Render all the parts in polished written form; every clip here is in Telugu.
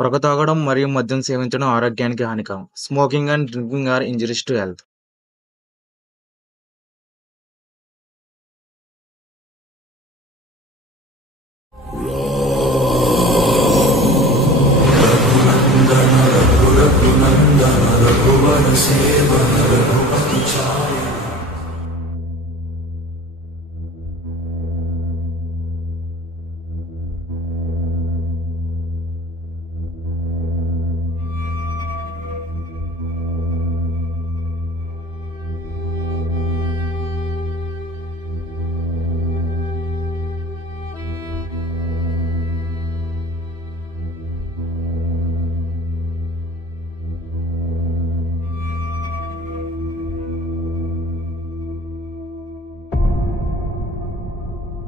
పొగ తాగడం మరియు మద్యం సేవించడం ఆరోగ్యానికి హానికరం. Smoking and drinking are injuries to health.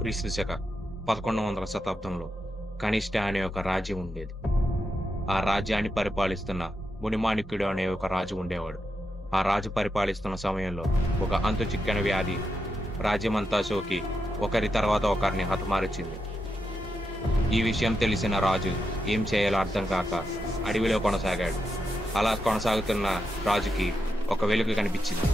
క్రీస్తు శక 1100వ శతాబ్దంలో కనిష్ట అనే ఒక రాజ్యం ఉండేది. ఆ రాజ్యాన్ని పరిపాలిస్తున్న మునిమాణిక్యుడు అనే ఒక రాజు ఉండేవాడు. ఆ రాజు పరిపాలిస్తున్న సమయంలో ఒక అంతు చిక్కని వ్యాధి రాజ్యమంతా సోకి ఒకరి తర్వాత ఒకరిని హతమార్చింది. ఈ విషయం తెలిసిన రాజు ఏం చేయాలో అర్థం కాక అడవిలో కొనసాగాడు. అలా కొనసాగుతున్న రాజుకి ఒక వెలుగు కనిపించింది.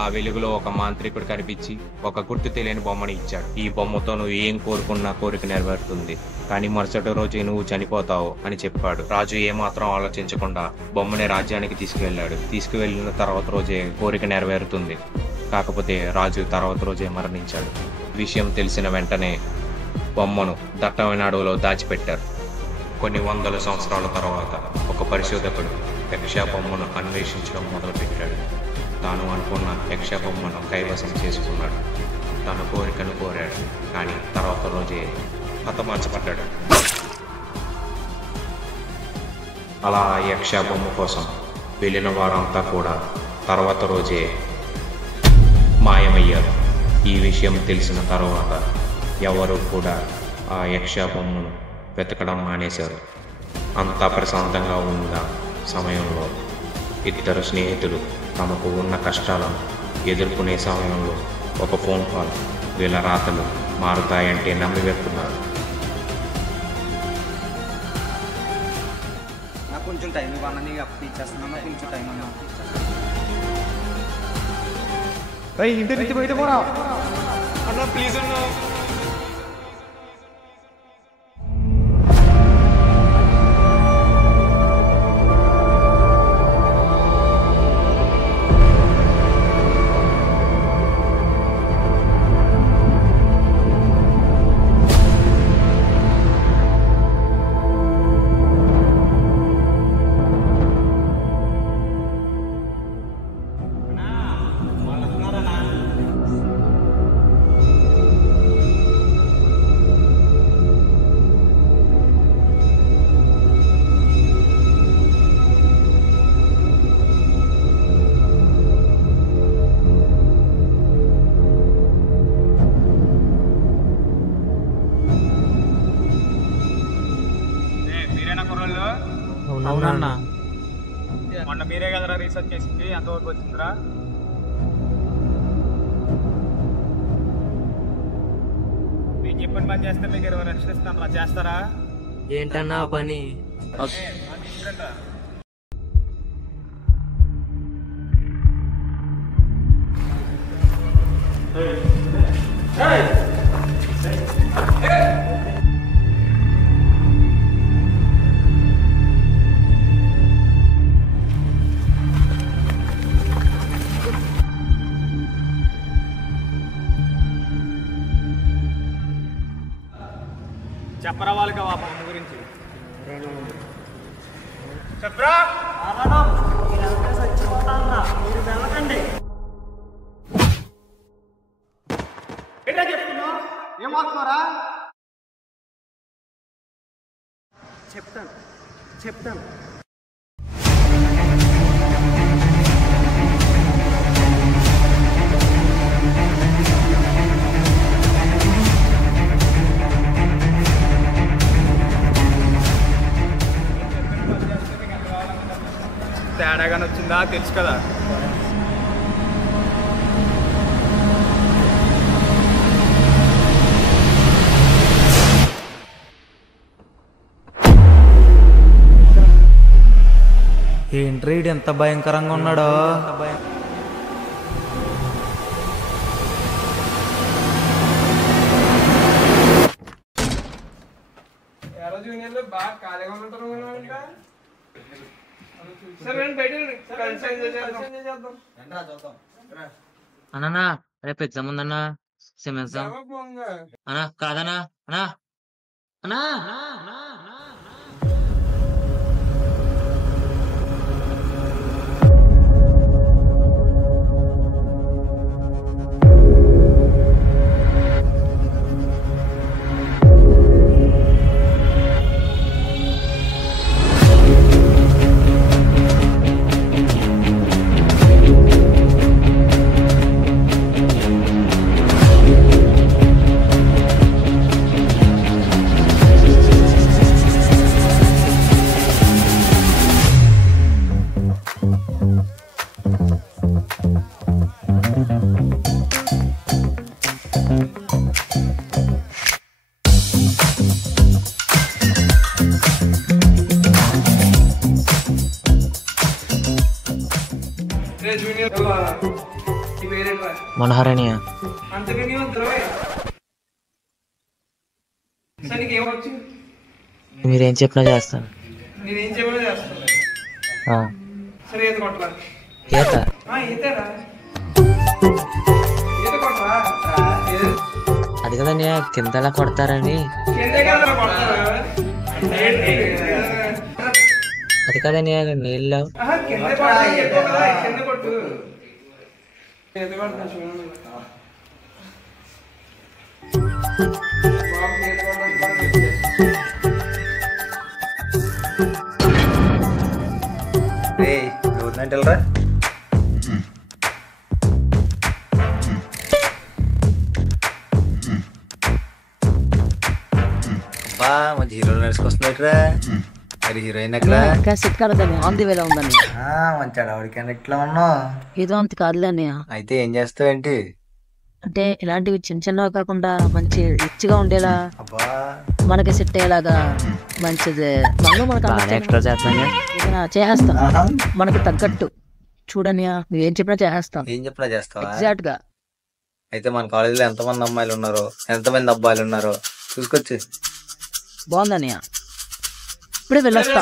ఆ వెలుగులో ఒక మాంత్రికుడు కనిపించి ఒక గుర్తు తెలియని బొమ్మని ఇచ్చాడు. ఈ బొమ్మతో నువ్వు ఏం కోరుకున్నా కోరిక నెరవేరుతుంది, కానీ మరుసటి రోజు నువ్వు చనిపోతావు అని చెప్పాడు. రాజు ఏమాత్రం ఆలోచించకుండా బొమ్మని రాజ్యానికి తీసుకువెళ్ళాడు. తీసుకువెళ్ళిన తర్వాత రోజే కోరిక నెరవేరుతుంది. కాకపోతే రాజు తర్వాత రోజే మరణించాడు. విషయం తెలిసిన వెంటనే బొమ్మను దట్టమైన అడవిలో దాచిపెట్టారు. కొన్ని వందల సంవత్సరాల తర్వాత ఒక పరిశోధకుడు యక్ష బొమ్మను అన్వేషించడం మొదలుపెట్టాడు. తాను అనుకున్న యక్ష బొమ్మను కైవసం చేసుకున్నాడు. తన కోరికను కోరాడు, కానీ తర్వాత రోజే హతమార్చబడ్డాడు. అలా ఆ యక్ష బొమ్మ కోసం వెళ్ళిన వారంతా కూడా తర్వాత రోజే మాయమయ్యారు. ఈ విషయం తెలిసిన తర్వాత ఎవరు కూడా ఆ యక్ష బొమ్మను వెతకడం మానేశారు. అంతా ప్రశాంతంగా ఉన్న సమయంలో ఇద్దరు స్నేహితులు తమకు ఉన్న కష్టాలను ఎదుర్కొనే సమయంలో ఒక ఫోన్ కాల్ వీళ్ళ రాతలు మారుతాయంటే నమ్మి వెళ్తున్నారు. నాకు కొంచెం టైం ఇవ్వనని అప్పు ఇచ్చేస్తున్నాను, కొంచెం టైం అన్నా. ఇంటి నుంచి బయట పోరా అన్న ప్లీజ్ అన్న. అవునన్నా. మొన్న మీరే కదరా రీసెర్చ్ చేసింది, ఎంతవరకు వచ్చిందిరా? మీకు చెప్పిన పని చేస్తే మీకు 20 లక్షలు ఇస్తాను రా, చేస్తారా? ఏంటన్నా పని? చెప్పరా వాళ్ళకి ఆ పని గురించి చెప్పరా. ఏంటా చెప్తున్నావు? ఏం వాడుతున్నారా? చెప్తాను. తేడాగానే వచ్చిందా తెలుసు కదా. ఏంట్రీ ఈడు ఎంత భయంకరంగా ఉన్నాడో. ఎలా జూనియర్లు బాగా ఖాళీగా ఉంటారు ఇంకా. సరే రండి బయట కలిసి ఎంజాయ్ చేద్దాం. అన్నా రేపు ఎగ్జామ్ ఉందన్నా సెమ్ ఎగ్జామ్ అన్నా కాదన్నా అన్నా అన్నా మనోహరణీయ అంతకని సరే ఏమొచ్చు మీరేం చెప్పినా చేస్తాను. నేనేం చెప్పినా చేస్తాను. సరే ఈత కొట్టరా. ఈత ఈతరా ఈత కొట్టరా. అది కదన్నయ్య కింద ఎలా కొడతారని. అది కదన్నయ్య నీళ్ళు కింద కొట్టు. ఈత కొడతా చూడండి. ఎవరినంటరా అబ్బా మంచి హీరోలు నడుచుకొస్తున్నట్రా. మరి హీరోయిన్ ఎక్కడ? సెట్ కాలేదన్నయ్య, ఆన్ ది వేలో ఉందన్నయ్య. మంచి అడవాడికన్నా ఎట్లా ఉన్నావు? ఏదో అంత కాదులే అన్నయ్య. అయితే ఏం చేస్తావేంటి? అంటే ఇలాంటివి చిన్న చిన్నవి కాకుండా మంచి రిచ్గా ఉండేలా, అబ్బా మనకి సెట్ అయ్యేలాగా మంచిది మనకు ఎక్స్ట్రా చేస్తాను. చేస్తా. మనకి తగ్గట్టు చూడన్నయ్య, నువ్వేం చెప్పినా చేస్తాం. ఏం చెప్పినా చేస్తావా? ఎగ్జాక్ట్ గా. అయితే మన కాలేజీలో ఎంతమంది అమ్మాయిలు ఉన్నారో ఎంతమంది అబ్బాయిలు ఉన్నారో చూసుకొచ్చి. బాగుందన్నయ్య, ఇప్పుడే వెళ్ళొస్తా.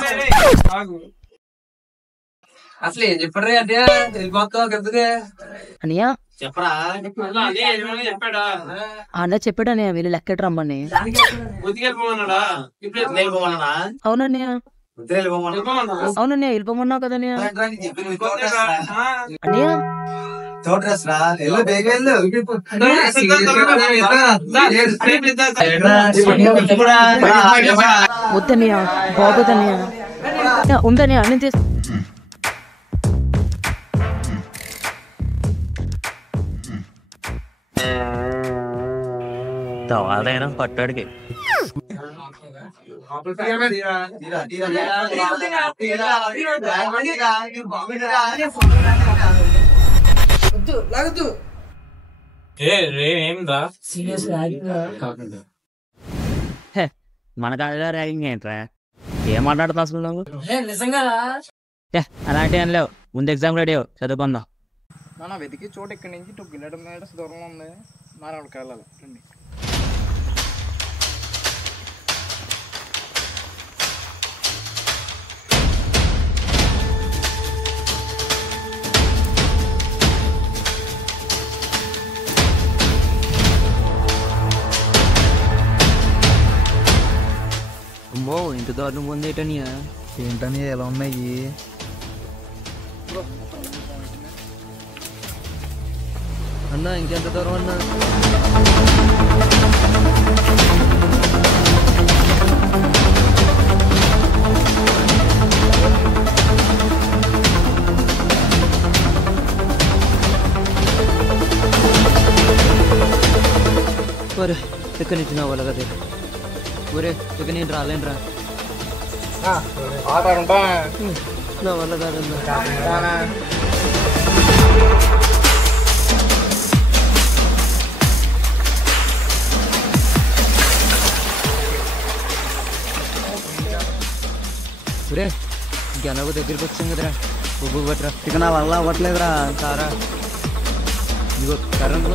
అసలు ఏం చెప్పారు అంటే అన్నయ్య చెప్పరా చెప్పాడా? అన్న చెప్పాడు అన్నయ్య వీళ్ళు లెక్కటి రమ్మని. ఉతికెళ్ళిపోమన్నాడా? అవునన్నయ్య అవునన్నయ్య వెళ్ళిపోమన్నావు కదన్నయ్య. అన్నయ్య వద్దన్నయ్య బాగోదన్నయ్య, ఉందన్నయ్య అన్ని తీసు. తవాదైనా పట్టాడికి మన కాలేజీలో ర్యాగింగ్ ఏంట్రా? ఏం మాట్లాడుతున్నావు అసలు నువ్వు? అలాంటి ఏం లేవు. ముందు ఎగ్జామ్ రెడీ అవ్వు, చదువుకుందాం. మన వెతికి చోటు ఇక్కడి నుంచి 2 కిలోమీటర్స్ దూరంలో ఉంది. మనం అక్కడికి వెళ్ళాలి. రండి. అమ్మో ఇంత దారుణం ఉంది ఏంటనియా? ఏంటని ఎలా ఉన్నాయి? అన్నా ఇంకెంత దూరం అన్నా? ఒరే ఇక్కడ నుంచి నా వల్ల కదే. ఒరే ఇక నేను రాలేనురా, నా వల్ల కాదన్నా. ఒరే ఎలాగో దగ్గరికి వచ్చాం కదరా ఉప్పు పట్టరా. ఇక నా వల్ల అవ్వట్లేదురా. సారా ఇదిగో కరెంట్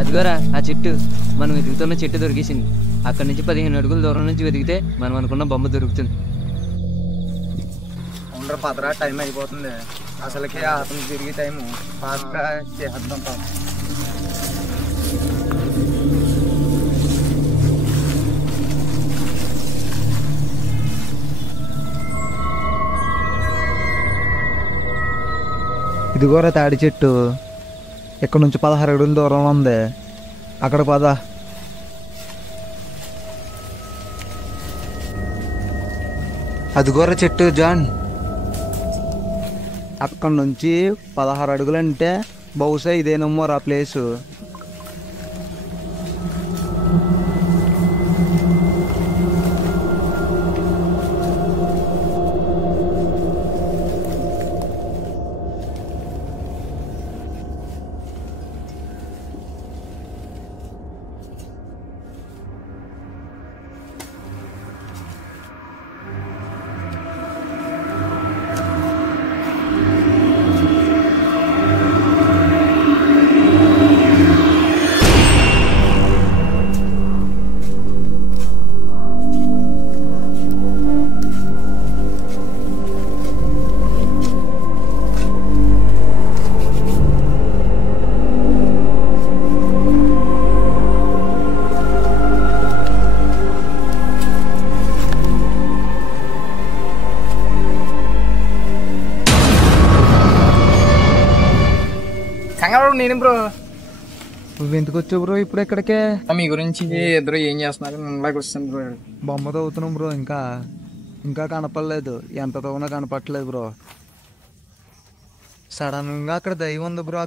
అదిగోరా ఆ చెట్టు. మనం వెతుకుతున్న చెట్టు దొరికేసింది. అక్కడి నుంచి 15 అడుగుల దూరం నుంచి వెతికితే మనం అనుకున్న బొమ్మ దొరుకుతుంది. ఉండరా పదరా, టైం అయిపోతుంది. అసలుకి అతను తిరిగి టైము ఫాస్ట్గా చేద్దాం. ఇదిగోరా తాడి చెట్టు. ఇక్కడ నుంచి 16 అడుగుల దూరంలో ఉంది. అక్కడ పద. అదిగోరా చెట్టు జాన్. అక్కడ నుంచి 16 అడుగులు అంటే బహుశా ఇదేనమ్మో ఆ ప్లేసు. నేను బ్రో. నువ్వు ఎందుకు వచ్చావు బ్రో ఇప్పుడు ఎక్కడికే? మీ గురించి ఇద్దరు ఏం చేస్తున్నారు ఇలాగ వస్తాను బ్రో. బొమ్మ తవ్వుతున్నాం బ్రో. ఇంకా కనపడలేదు. ఎంత తవ్వునా కనపడలేదు బ్రో. సడన్గా అక్కడ దయ్యం ఉంది బ్రో.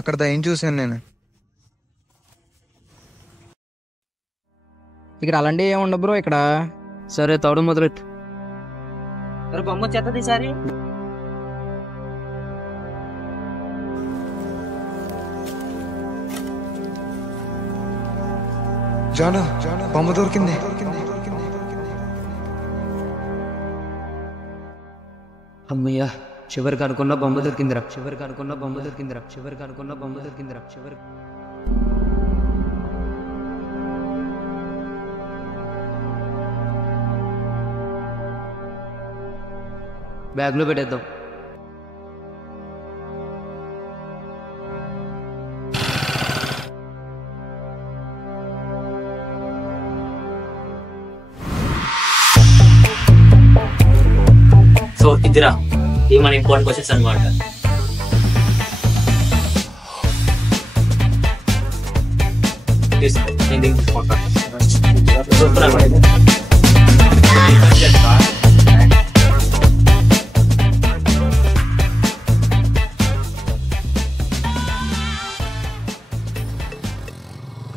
అక్కడ దయ్యం చూశాను నేను. ఇక్కడ అలాంటి ఏమి ఉండవు బ్రో ఇక్కడ. సరే తవ్వడం మొదలెట్టు. బొమ్మ వచ్చేస్తుంది ఈసారి. జాను బొమ్మ దొరికింది. అమ్మయ్యా, చివరికి అనుకున్న బొమ్మ దొరికిందిరా. బ్యాగ్లో పెట్టేద్దాం. సో ఇదిరా ఇది మన ఇంపార్టెంట్ క్వశ్చన్స్ అనమాట.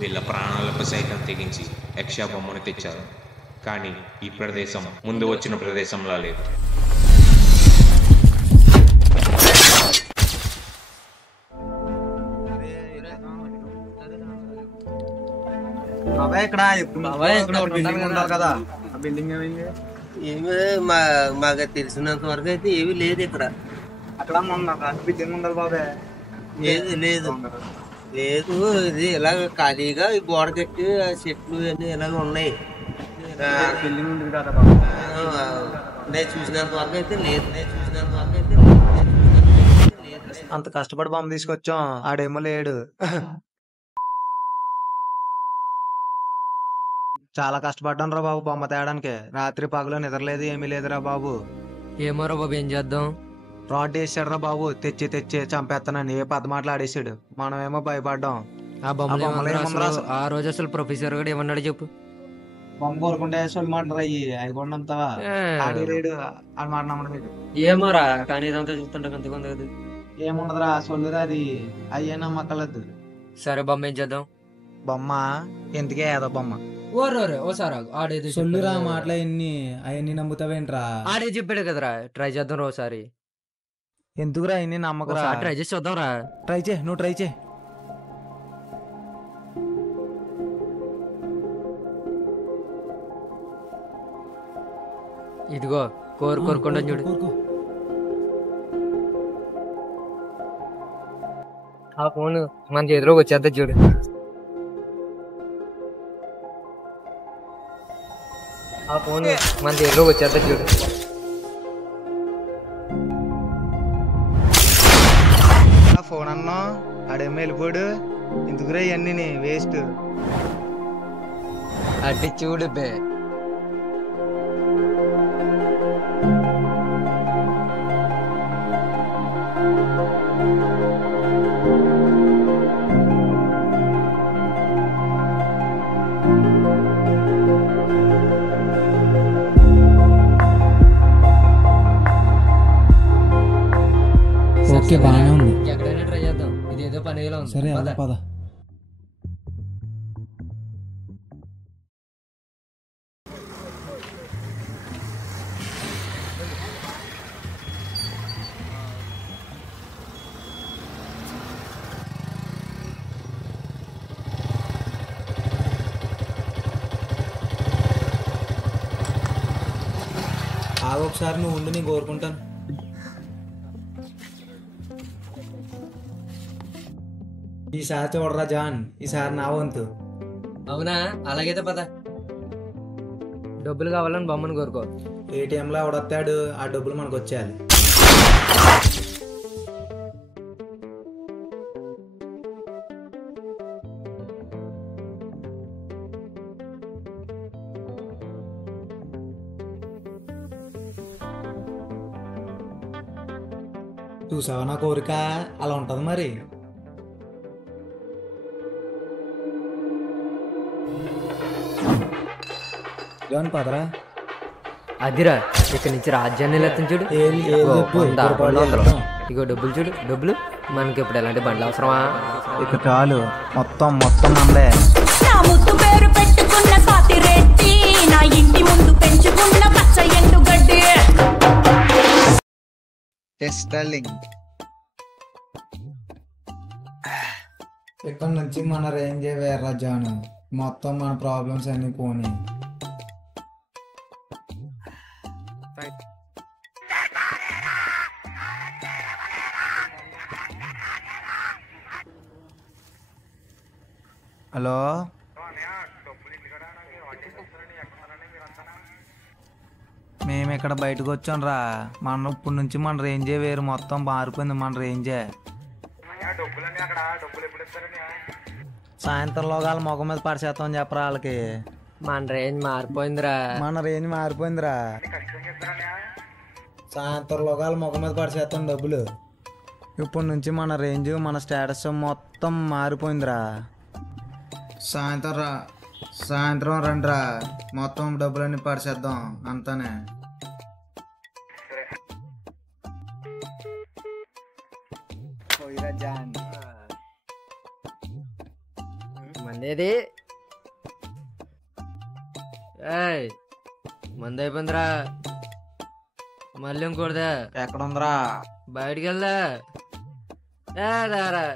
వీళ్ళ ప్రాణాలకు సైతం తెగించి యక్ష బొమ్మను తెచ్చారు. కానీ ఈ ప్రదేశం ముందు వచ్చిన ప్రదేశంలా లేదు. కదా బిల్డింగ్ ఏమైంది? ఏమి మాకు తెలిసినంత వరకు అయితే ఏమీ లేదు ఇక్కడ. అక్కడ బిల్డింగ్ ఉండదు బాబాయ్. లేదు లేదు లేదు. ఇది ఇలాగ ఖాళీగా ఈ గోడ కట్టి చెట్లు అన్నీ ఇలాగ ఉన్నాయి. పెళ్లి ముందు కదా బాబు. నేను చూసినంత వరకు అయితే లేదు. అంత కష్టపడి బొమ్మ తీసుకొచ్చాం, ఆడేమో లేడు. చాలా కష్టపడ్డాను రా బాబు బొమ్మ తేయడానికి. రాత్రి పగలు నిద్రలేదు, ఏమీ లేదురా బాబు. ఏమోరా బాబు ఏం చేద్దాం. రాడ్ వేసాడు రా బాబు, తెచ్చి చంపేస్తానని ఏ పద మాటలు ఆడేసాడు. మనమేమో భయపడ్డాం. ఆ బొమ్మలు బొమ్మలు ఏమన్నారు ఏమన్నారు అసలు? ఆ రోజు అసలు ప్రొఫెసర్ కూడా ఏమన్నాడు చెప్పు. బొమ్మ కోరుకుంటే వేసుకోమంటారు అయ్యి అయిపోండంతావా ఆడేలేడు అని మాట నమ్మడం మీకు ఏమోరా కానీ ఇదంతా చూస్తుంటే అంతకుంది కదా. ఏముండదురా సొల్లురా, అది అయ్యే నమ్మకలేదు. సరే బొమ్మ ఏం చేద్దాం. బొమ్మ ఎందుకే ఏదో బొమ్మ ఓరే ఓసారి ఆడేది సొల్లురా మాటలు అవన్నీ నమ్ముతావేంట్రా? ఆడే చెప్పాడు కదరా, ట్రై చేద్దాం రా ఒకసారి. ఎందుకురా ఇన్ని నమ్మకరా? ట్రై చేసి చూద్దాం రా. నువ్వు ట్రై చే. ఇదిగో కోరుకోకుండా చూడు. ఆ ఫోన్ మన చేతిలోకి వచ్చేద్దా చూడు. ఆ ఫోన్ మన చేతిలోకి వచ్చేద్దా చూడు. ఫోన్ అన్నా ఆడేమో వెళ్ళిపోడు. ఎందుకురా ఇవన్నీ వేస్ట్. అట్టి చూడు బే. ఓకే బాగానే ఉంది. ఎక్కడైనా ట్రై చేద్దాం, ఇదేదో పనిలో ఉంది. సరే అలా పద. ఒకసారి నువ్వు ఉండి నేను కోరుకుంటాను. ఈసారి చూడరా జాన్, ఈసారి నా వంతు. అవునా, అలాగైతే పద. డబ్బులు కావాలని బొమ్మను కోరుకో. ఏటీఎంలో ఎవడొస్తాడు, ఆ డబ్బులు మనకు వచ్చేయాలి. చూసావా నా కోరిక అలా ఉంటది మరి. జాన్ పదరా. అదిరా ఇక్కడ నుంచి రాజ్యాన్ని లెత్తని చూడు. ఇగో డబ్బులు చూడు, డబ్బులు. మనకి ఇప్పుడు ఎలాంటి బండ్లు అవసరమా? ఇక చాలు, మొత్తం మందే. నా ముద్దు పేరు పెట్టుకున్న కాతిరెట్టి, నా ఇంటి ముందు పెంచుకున్న పచ్చ ఎండుగడ్డి. ఇక్కడ నుంచి మన రేంజ్ వేర్రా జాను, మొత్తం మన ప్రాబ్లమ్స్ అన్ని పోనీ. హలో, మేము ఇక్కడ బయటకు వచ్చాం రా. మన ఇప్పటి నుంచి మన రేంజే వేరు, మొత్తం మారిపోయింది మన రేంజే. సాయంత్రంలో వాళ్ళ మొఖం మీద పడిచేస్తాం చెప్పరా వాళ్ళకి. మన రేంజ్ మారిపోయిందిరా. సాయంత్రంలో వాళ్ళ మొఖం మీద పడిచేస్తాం డబ్బులు. ఇప్పటి నుంచి మన రేంజ్, మన స్టేటస్ మొత్తం మారిపోయిందిరా. సాయంత్రం రండిరా, మొత్తం డబ్బులన్నీ పడిచేద్దాం అంతానే. మందేది మంది అయిపోయిందిరా. మళ్ళీ ఇంకోటిదా ఎక్కడుందిరా? బయటికి వెళ్దా రారా.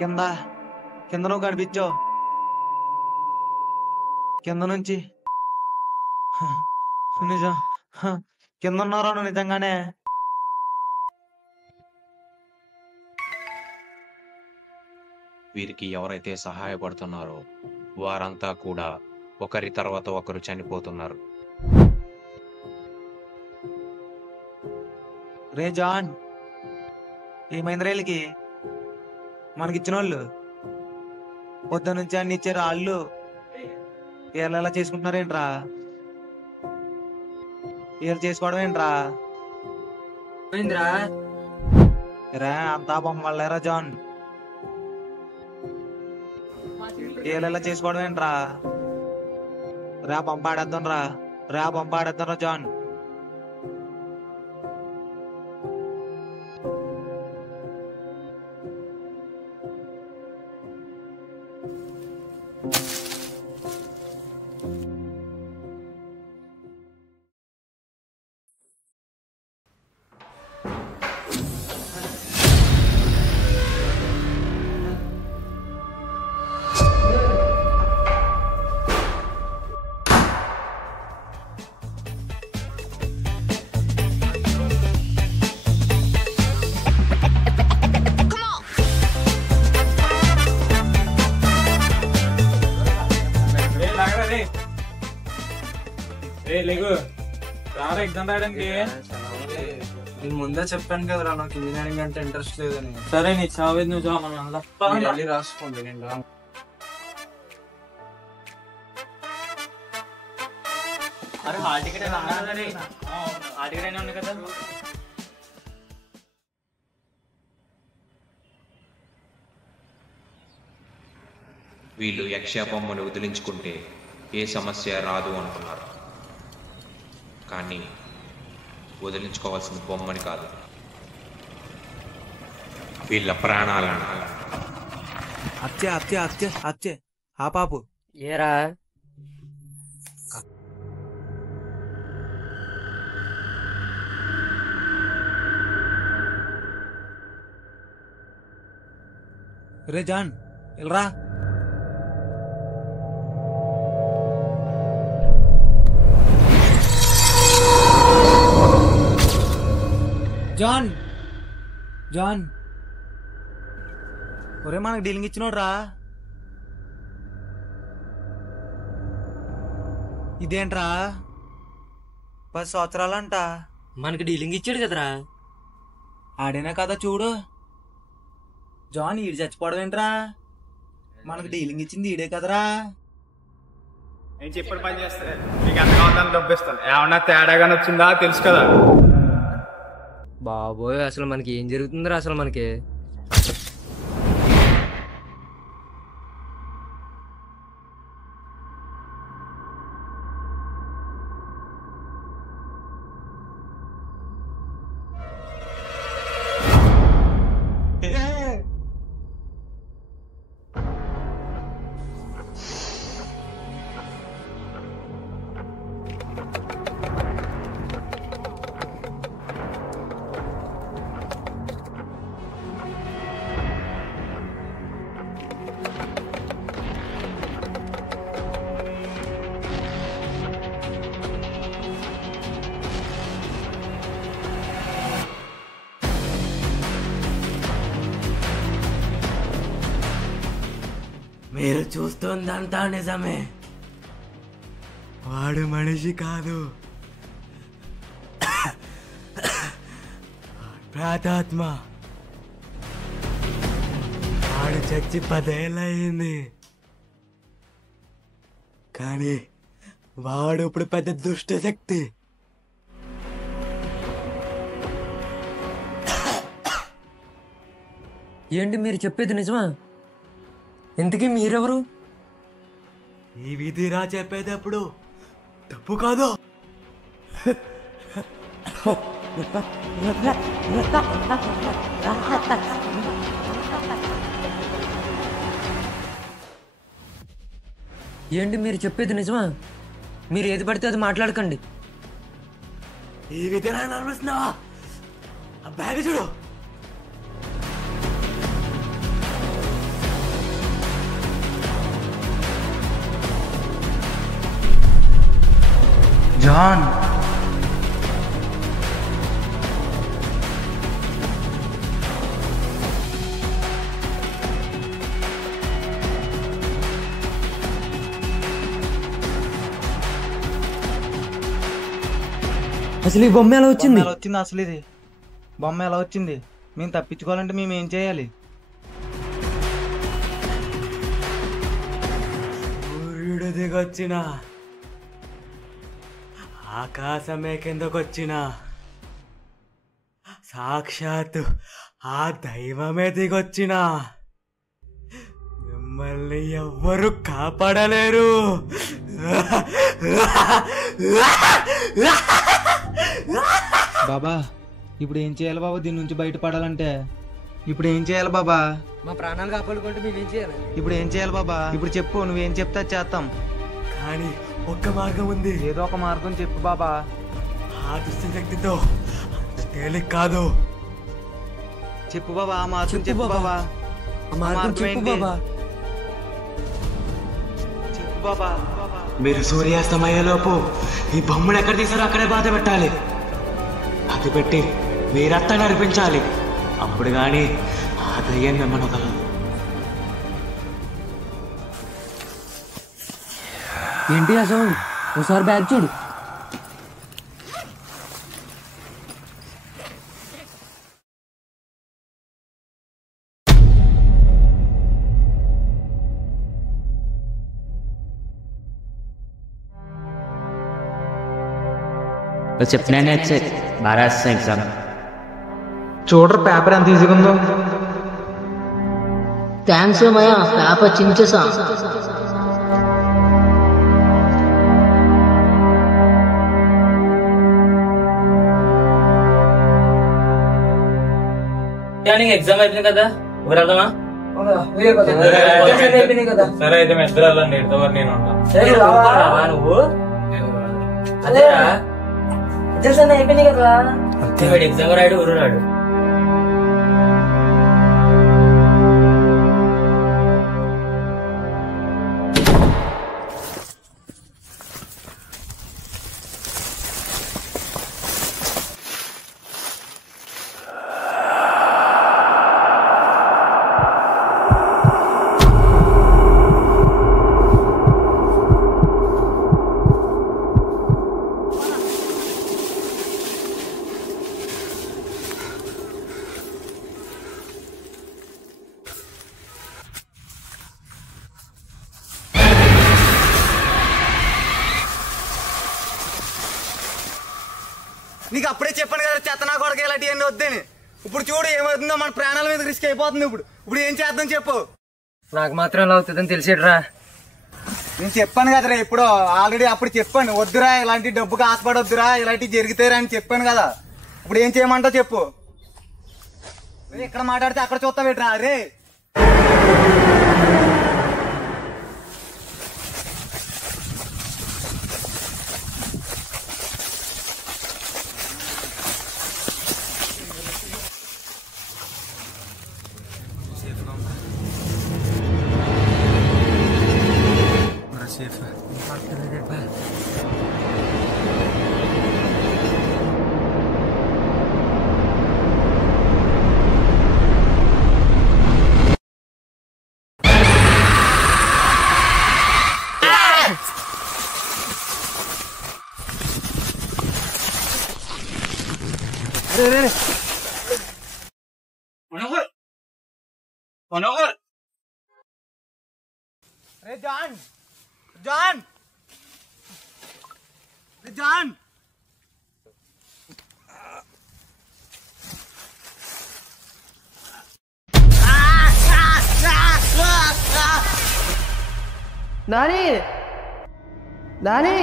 కింద కింద నువ్వు కనిపించావు కింద నుంచి నిజం కింద ఉన్నారా నువ్వు నిజంగానే? వీరికి ఎవరైతే సహాయపడుతున్నారో వారంతా కూడా ఒకరి తర్వాత ఒకరు చనిపోతున్నారు. రే జాన్, ఏమైంది రైలుకి? మనకిచ్చిన వాళ్ళు పొద్దు నుంచి అన్ని ఇచ్చారు, వాళ్ళు వీళ్ళు ఎలా చేసుకుంటున్నారేంట్రా? వీళ్ళు చేసుకోవడం ఏంట్రా? రా అంతా బొమ్మలేరా జాన్, వీళ్ళు ఎలా చేసుకోవడం ఏంట్రా? రా పంపాడేద్దాం రా పంపాడేద్దాం రా జాన్. నేను ముందే చెప్పాను కదరా నాకు ఇంజనీరింగ్ అంటే ఇంట్రెస్ట్ లేదని. సరే నీ చావేది నువ్వు మళ్ళీ రాసుకోండి నేను రా. వీళ్ళు యక్ష బొమ్మను వదిలించుకుంటే ఏ సమస్య రాదు అనుకున్నారు. కానీ వదిలించుకోవాల్సిన బొమ్మని కాదు, వీళ్ళ ప్రాణాలను. అత్తే ఆ పాపు ఏరా రే జాన్ ఇల్రా. జాన్ జాన్ ఒరే మనకు డీలింగ్ ఇచ్చినోడ్రా. ఇదేంట్రా 10 సంవత్సరాలంట. మనకి డీలింగ్ ఇచ్చాడు కదరా. ఆడేనా కదా చూడు. జాన్ ఈడు చచ్చిపోవడం ఏంట్రా? మనకు డీలింగ్ ఇచ్చింది ఈడే కదరా. నేను చెప్పిన పని చేస్తాను, మీకు ఎంత కావాలని డబ్బు ఇస్తాను. ఏమన్నా తేడాగానే వచ్చిందా తెలుసు కదా. బాబోయ్, అసలు మనకి ఏం జరుగుతుందిరా అసలు మనకి? మీరు చూస్తుందంతా నిజమే. వాడు మనిషి కాదు, ప్రేతాత్మ. వాడు చచ్చి 10 ఏళ్ళయింది, కానీ వాడు ఇప్పుడు పెద్ద దుష్ట శక్తి. ఏంటి మీరు చెప్పేది నిజమా? ఇంతకీ మీరెవరు? ఈ విధిరా చెప్పేటప్పుడు తప్పు కాదు. ఏంటి మీరు చెప్పేది నిజమా? మీరు ఏది పడితే అది మాట్లాడకండి. ఈ విధిరా నడుస్తున్నావా? ఆ బ్యాగ్ చూడు. జాన్ అసలు ఈ బొమ్మ ఎలా వచ్చింది? అసలు ఇది బొమ్మ ఎలా వచ్చింది? మేము తప్పించుకోవాలంటే మేము ఏం చేయాలి? సూర్యుడు దిగొచ్చిన, ఆకాశమే కిందకొచ్చిన, సాక్షాత్తు ఆ దైవమే దిగొచ్చిన మిమ్మల్ని ఎవ్వరు కాపాడలేరు. బాబా ఇప్పుడు ఏం చేయాలి బాబా? దీని నుంచి బయటపడాలంటే ఇప్పుడు ఏం చేయాలి బాబా? మా ప్రాణాలు కాపాడుకుంటే మేమేం చేయాలి? ఇప్పుడు ఏం చేయాలి బాబా? ఇప్పుడు చెప్పు, నువ్వేం చెప్తా చేస్తాం. కానీ ఒక్క మార్గం ఉంది. ఏదో ఒక మార్గం చెప్పు బాబా. ఆ దుష్ట శక్తితో అంత తేలిక కాదు. చెప్పు బాబా, ఆ మార్గం చెప్పు బాబా. చెప్పు బాబా. చెప్పు బాబా. మీరు సూర్యాస్తమయ్యేలోపు ఈ బొమ్మను ఎక్కడ తీసారో అక్కడే బాధ పెట్టాలి. అది పెట్టి మీ రక్తాన్ని అర్పించాలి. అప్పుడు కానీ ఆ దయ్యం మిమ్మల్ని వదలదు. ఏంటి ఆ సౌండ్? ఒకసారి బ్యాగ్ చూడు. చెప్తున్నానే బాగా ఎగ్జామ్ చూడరు పేపర్ ఎంత ఈజీగా ఉందో. థ్యాంక్స్ ఏమయ్యా, పేపర్ చించేసా. ఎగ్జామ్ అయిపోయింది కదా, ఊరు వెళ్దామా? సరే అయితే మీ ఇద్దరు వెళ్ళండి, ఇంతవరకు నేను నువ్వు అదేరా అయిపోయింది కదా. ఎగ్జామ్ రాడు, ఊరు రాడు. నీకు అప్పుడే చెప్పాను కదా చెత్తనా కొడక ఇలాంటివన్నీ వద్దని. ఇప్పుడు చూడు ఏమవుతుందో, మన ప్రాణాల మీద రిస్క్ అయిపోతుంది. ఇప్పుడు ఏం చేద్దాం చెప్పు. నాకు మాత్రం ఎలా అవుతుందని తెలిసేట్రా. నేను చెప్పాను కదరా ఎప్పుడో, ఆల్రెడీ అప్పుడు చెప్పాను, వద్దురా ఇలాంటి డబ్బుకి ఆశపడొద్దురా, ఇలాంటివి జరుగుతారా అని చెప్పాను కదా. ఇప్పుడు ఏం చేయమంటావు చెప్పు. ఇక్కడ మాట్లాడితే అక్కడ చూస్తా పెట్టరా. అరే Manohar, John John John Nani Nani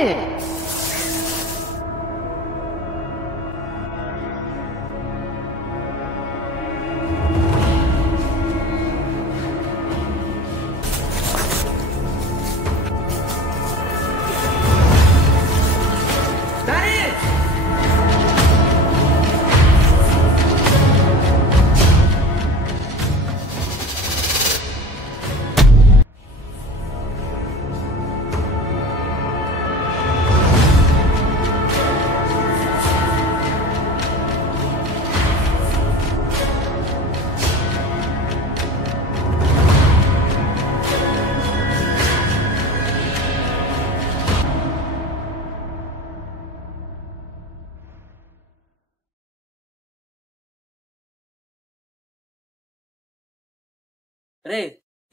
రే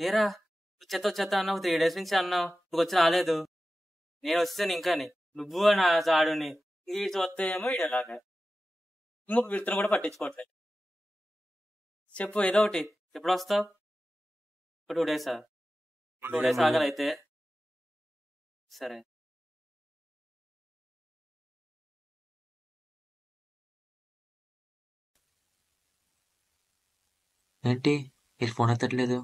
ఏరా వచ్చేత అన్నావు 3 days నుంచి అన్నావు, నువ్వు వచ్చి రాలేదు. నేను వచ్చాను ఇంకాని, నువ్వు నా చాడుని ఈ చూస్తే ఏమో ఇడలాగా ఇంకొక విత్తనం కూడా పట్టించుకోవట్లేదు. చెప్పు ఏదో ఒకటి, ఎప్పుడు వస్తావు? 2 days 2 days ఆగలైతే సరే. ఏంటి వీళ్ళు ఫోన్ ఎత్తట్లేదు?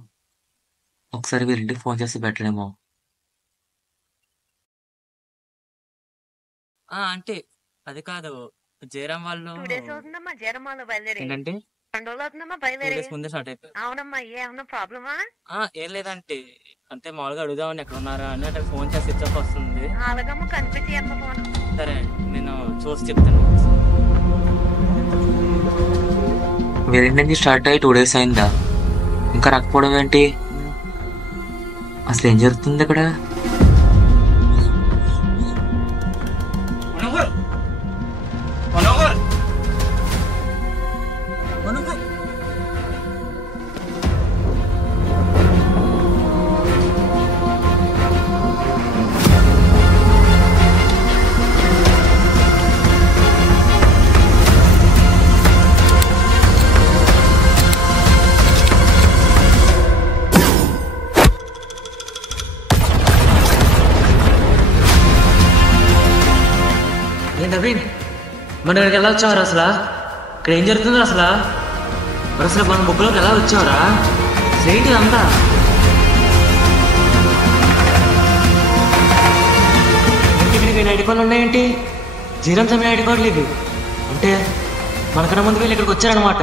ఒకసారి వీళ్ళింటికి ఫోన్ చేస్తే బెటరేమో. అంటే అది కాదు, జయరాం వాళ్ళు ఏంటంటే 2 days ముందే స్టార్ట్ అయిపోయి. ఏం లేదంటే అంటే మామూలుగా అడుగుదామని ఎక్కడ ఉన్నారా అని అంటే ఫోన్ చేసి స్విచ్ వస్తుంది. సరే నేను చూసి చెప్తాను. వీళ్ళ నుంచి స్టార్ట్ అయ్యి 2 days అయిందా? ఇంకా రాకపోవడం ఏంటి? అసలు ఏం జరుగుతుంది ఇక్కడ? నవీన్, మన ఇక్కడికి ఎలా వచ్చావరా? అసలు ఇక్కడ ఏం జరుగుతుంది అసలు? మరి అసలు మన బుక్లోకి ఎలా వచ్చావరా? ఏంటి అంతా? ఇక్కడికి ఐడి కార్డులు ఉన్నాయేంటి? జీరం సమయం ఐడి కార్డులు ఇవి అంటే మనకన్నా ముందు వీళ్ళు ఇక్కడికి వచ్చారనమాట.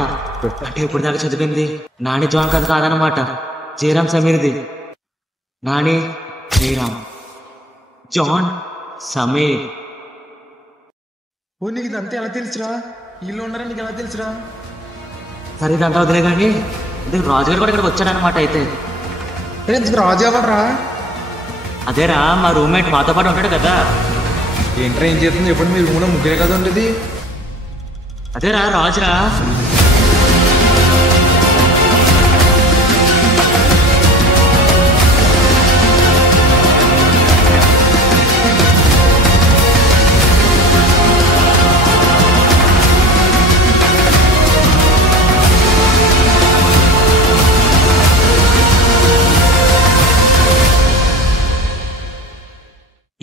అంటే ఇప్పుడు దాకా చదివింది నాని జాన్ కథ కాదనమాట, జయరాం సమీర్ది. నాని జయరాం, జాన్ సమీర్. నీకు ఇదంతా ఎలా తెలుసురా? వీళ్ళు ఉన్నారా నీకు ఎలా తెలుసురా? సరే ఇదంతా వదిలే కానీ రాజుగారు కూడా ఇక్కడికి వచ్చాడనమాట. అయితే రాజు ఎవడరా? అదేరా మా రూమ్మేట్ మాతో పాటు ఉంటాడు కదా. ఏంట్రా ఏం చేస్తుంది? ఎప్పుడు మీరు రూమ్లో ముగ్గురే కదా ఉండేది? అదేరా రాజురా.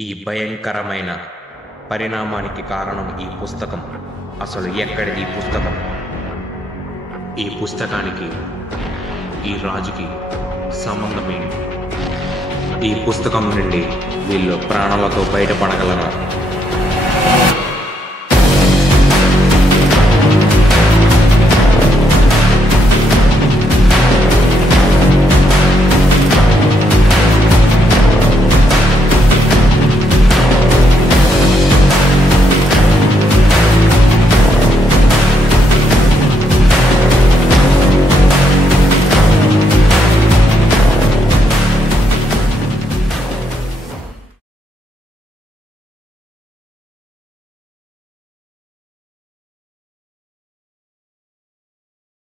ఈ భయంకరమైన పరిణామానికి కారణం ఈ పుస్తకం. అసలు ఎక్కడిది ఈ పుస్తకం? ఈ పుస్తకానికి ఈ రాజుకి సంబంధమేంటి? ఈ పుస్తకం నుండి వీళ్ళు ప్రాణాలతో బయటపడగలరా?